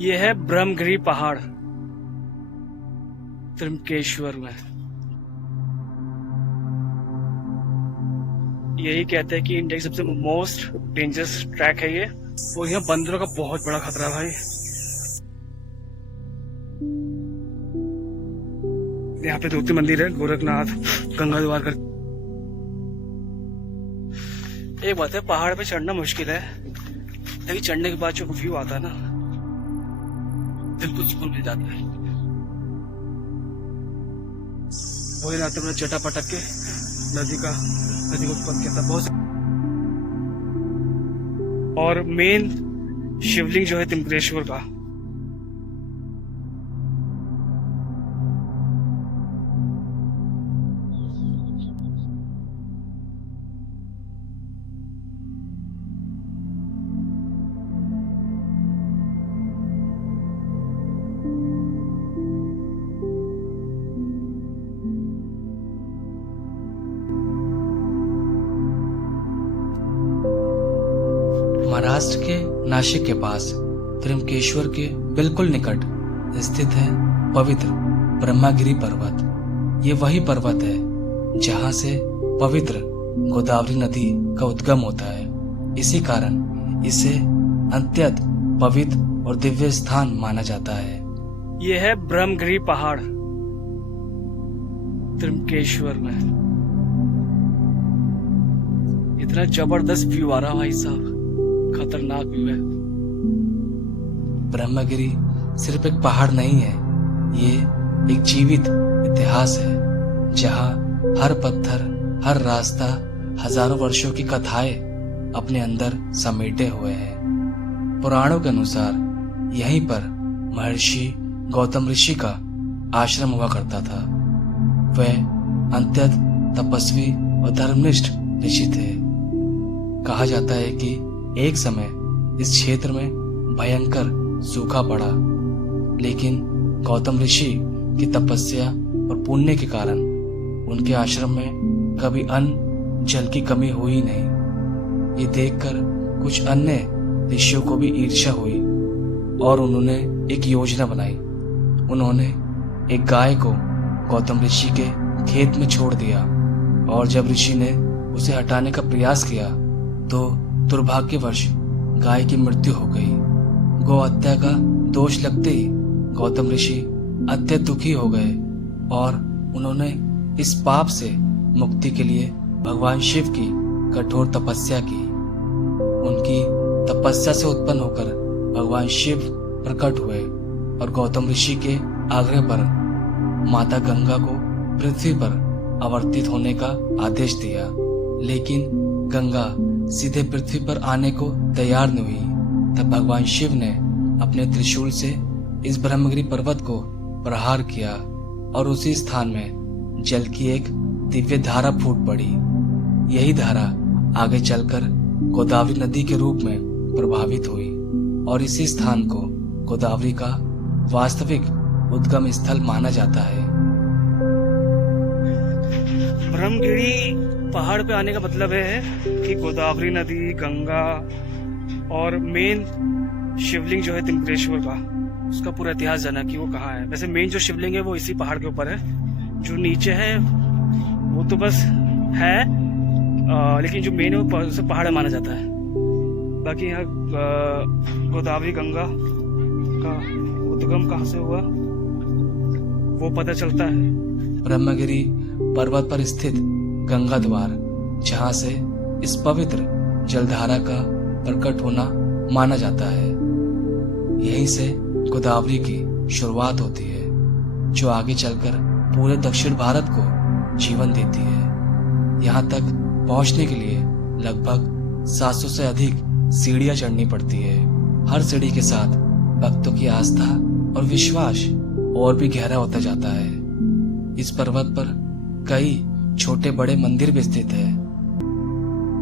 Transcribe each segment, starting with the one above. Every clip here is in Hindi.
ये है ब्रह्मगिरी पहाड़ त्र्यंबकेश्वर में। यही कहते हैं कि इंडिया की सबसे मोस्ट डेंजरस ट्रैक है ये। और यहाँ बंदरों का बहुत बड़ा खतरा है भाई। यहाँ पे 2-3 मंदिर है, गोरखनाथ, गंगा द्वार कर। एक बात है, पहाड़ पे चढ़ना मुश्किल है, लेकिन चढ़ने के बाद जो व्यू आता है ना, दिल को सुकून मिल जाता है। वही रात में जटा पटक के नदी को उत्पन्न किया था बहुत। और मेन शिवलिंग जो है त्रिम्बकेश्वर का, महाराष्ट्र के नासिक के पास त्र्यंबकेश्वर के बिल्कुल निकट स्थित है पवित्र ब्रह्मगिरी पर्वत। ये वही पर्वत है जहाँ से पवित्र गोदावरी नदी का उद्गम होता है। इसी कारण इसे अत्यंत पवित्र और दिव्य स्थान माना जाता है। ये है ब्रह्मगिरी पहाड़ त्रिम्बकेश्वर में। इतना जबरदस्त व्यू आ रहा भाई साहब, खतरनाक व्यू है। ब्रह्मगिरी सिर्फ एक पहाड़ नहीं है, ये एक जीवित इतिहास है जहाँ हर पत्थर, हर रास्ता हजारों वर्षों की कथाएं अपने अंदर समेटे हुए हैं। पुराणों के अनुसार यहीं पर महर्षि गौतम ऋषि का आश्रम हुआ करता था। वह अत्यंत तपस्वी और धर्मनिष्ठ ऋषि थे। कहा जाता है कि एक समय इस क्षेत्र में भयंकर सूखा पड़ा, लेकिन गौतम ऋषि की तपस्या और पुण्य के कारण उनके आश्रम में कभी अन्न जल की कमी हुई नहीं। ये देखकर कुछ अन्य ऋषियों को भी ईर्ष्या हुई और उन्होंने एक योजना बनाई। उन्होंने एक गाय को गौतम ऋषि के खेत में छोड़ दिया और जब ऋषि ने उसे हटाने का प्रयास किया तो दुर्भाग्यवश गाय की मृत्यु हो गई। गौ हत्या का दोष लगते ही गौतम ऋषि अत्यंत दुखी हो गए और उन्होंने इस पाप से मुक्ति के लिए भगवान शिव की कठोर तपस्या की। उनकी तपस्या से उत्पन्न होकर भगवान शिव प्रकट हुए और गौतम ऋषि के आग्रह पर माता गंगा को पृथ्वी पर अवर्तित होने का आदेश दिया, लेकिन गंगा सीधे पृथ्वी पर आने को तैयार नहीं हुई। तब भगवान शिव ने अपने त्रिशूल से इस ब्रह्मगिरी पर्वत को प्रहार किया और उसी स्थान में जल की एक दिव्य धारा फूट पड़ी। यही धारा आगे चलकर गोदावरी नदी के रूप में प्रभावित हुई और इसी स्थान को गोदावरी का वास्तविक उद्गम स्थल माना जाता है। ब्रह्मगिरी पहाड़ पे आने का मतलब है कि गोदावरी नदी, गंगा और मेन शिवलिंग जो है त्रिम्बकेश्वर का, उसका पूरा इतिहास जाना कि वो कहाँ है। वैसे मेन जो शिवलिंग है वो इसी पहाड़ के ऊपर है, जो नीचे है वो तो बस है, लेकिन जो मेन है वो उसे पहाड़ माना जाता है। बाकी यहाँ गोदावरी गंगा का उद्गम कहाँ से हुआ वो पता चलता है। ब्रह्मगिरी पर्वत पर स्थित गंगा द्वार, जहाँ से इस पवित्र जलधारा का प्रकट होना माना जाता है। यहीं से गोदावरी की शुरुआत होती है, जो आगे चलकर पूरे दक्षिण भारत को जीवन देती है। यहाँ तक पहुँचने के लिए लगभग 700 से अधिक सीढ़ियाँ चढ़नी पड़ती है। हर सीढ़ी के साथ भक्तों की आस्था और विश्वास और भी गहरा होता जाता है। इस पर्वत पर कई छोटे बड़े मंदिर भी स्थित है,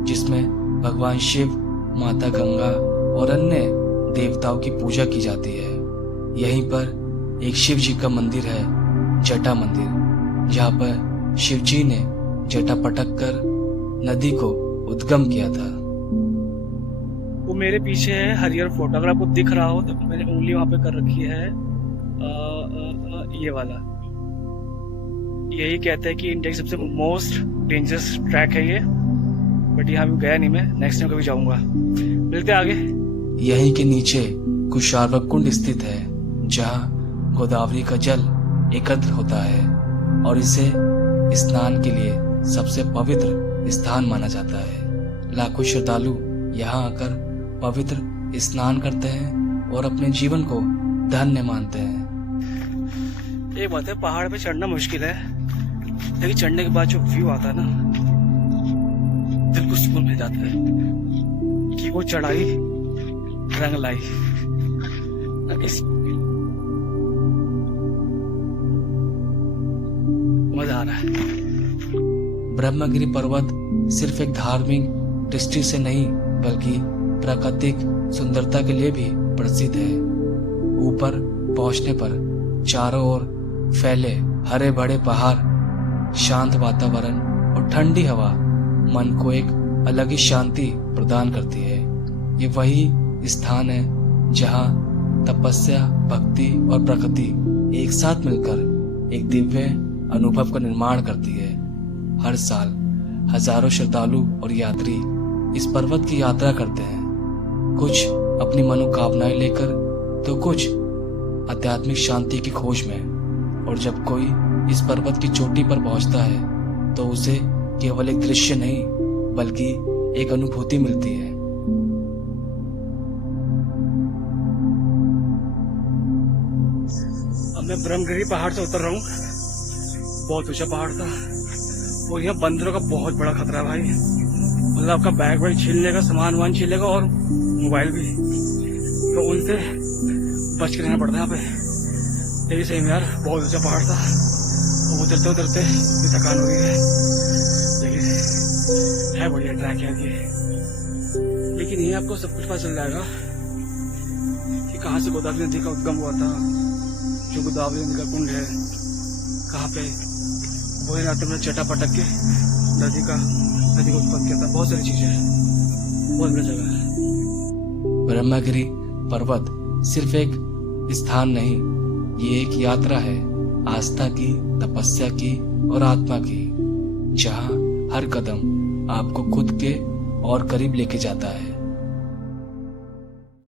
जिसमें भगवान शिव, माता गंगा और अन्य देवताओं की पूजा की जाती है। यहीं पर एक शिव जी का मंदिर है, जटा मंदिर, जहाँ पर शिव जी ने जटा पटक कर नदी को उद्गम किया था। वो मेरे पीछे है हरियर फोर्ट। अगर आपको दिख रहा हो तो मैंने उंगली वहां पे कर रखी है, ये वाला। यही कहते हैं कि इंडिया की सबसे मोस्ट डेंजरस ट्रैक है ये, बट यहाँ भी गया नहीं मैं, नेक्स्ट टाइम कभी जाऊंगा। मिलते हैं आगे। यहीं के नीचे कुशार्वक कुंड स्थित है, जहाँ गोदावरी का जल एकत्र होता है और इसे स्नान के लिए सबसे पवित्र स्थान माना जाता है। लाखों श्रद्धालु यहाँ आकर पवित्र स्नान करते हैं और अपने जीवन को धन्य मानते हैं। एक बात है, पहाड़ पे चढ़ना मुश्किल है, लेकिन चढ़ने के बाद जो व्यू आता है ना, दिल को सुकून मिल जाता है कि वो चढ़ाई रंग लाई। मजा आ रहा है। ब्रह्मगिरी पर्वत सिर्फ एक धार्मिक दृष्टि से नहीं बल्कि प्राकृतिक सुंदरता के लिए भी प्रसिद्ध है। ऊपर पहुंचने पर चारों ओर फैले हरे भरे पहाड़, शांत वातावरण और ठंडी हवा मन को एक अलग ही शांति प्रदान करती है। ये वही स्थान है जहां तपस्या, भक्ति और प्रकृति एक साथ मिलकर एक दिव्य अनुभव का निर्माण करती है। हर साल हजारों श्रद्धालु और यात्री इस पर्वत की यात्रा करते हैं, कुछ अपनी मनोकामनाएं लेकर तो कुछ आध्यात्मिक शांति की खोज में। और जब कोई इस पर्वत की चोटी पर पहुंचता है तो उसे केवल एक दृश्य नहीं बल्कि एक अनुभूति मिलती है। अब मैं ब्रह्मगिरी पहाड़ से उतर रहा हूँ। बहुत ऊंचा पहाड़ था और यहाँ बंदरों का बहुत बड़ा खतरा है भाई। मतलब आपका बैग वैग छीन लेगा, सामान वामान छीन लेगा और मोबाइल भी, तो उनसे बच के रहना पड़ता है यहाँ पे। लेकिन सही में यार बहुत ऊंचा पहाड़ था और उतरते उतरते थकान हो गई है, लेकिन है बढ़िया ट्रैक है ये। लेकिन ये आपको सब कुछ पता चल जाएगा कि कहाँ से गोदावरी नदी का उद्गम हुआ था, जो गोदावरी नदी का कुंड है कहाँ पे, वो रात में चटा पटक के नदी को उत्पन्न किया था। बहुत सारी चीजें हैं, बहुत बड़ी जगह है। ब्रह्मगिरी पर्वत सिर्फ एक स्थान नहीं, ये एक यात्रा है आस्था की, तपस्या की और आत्मा की, जहाँ हर कदम आपको खुद के और करीब लेके जाता है।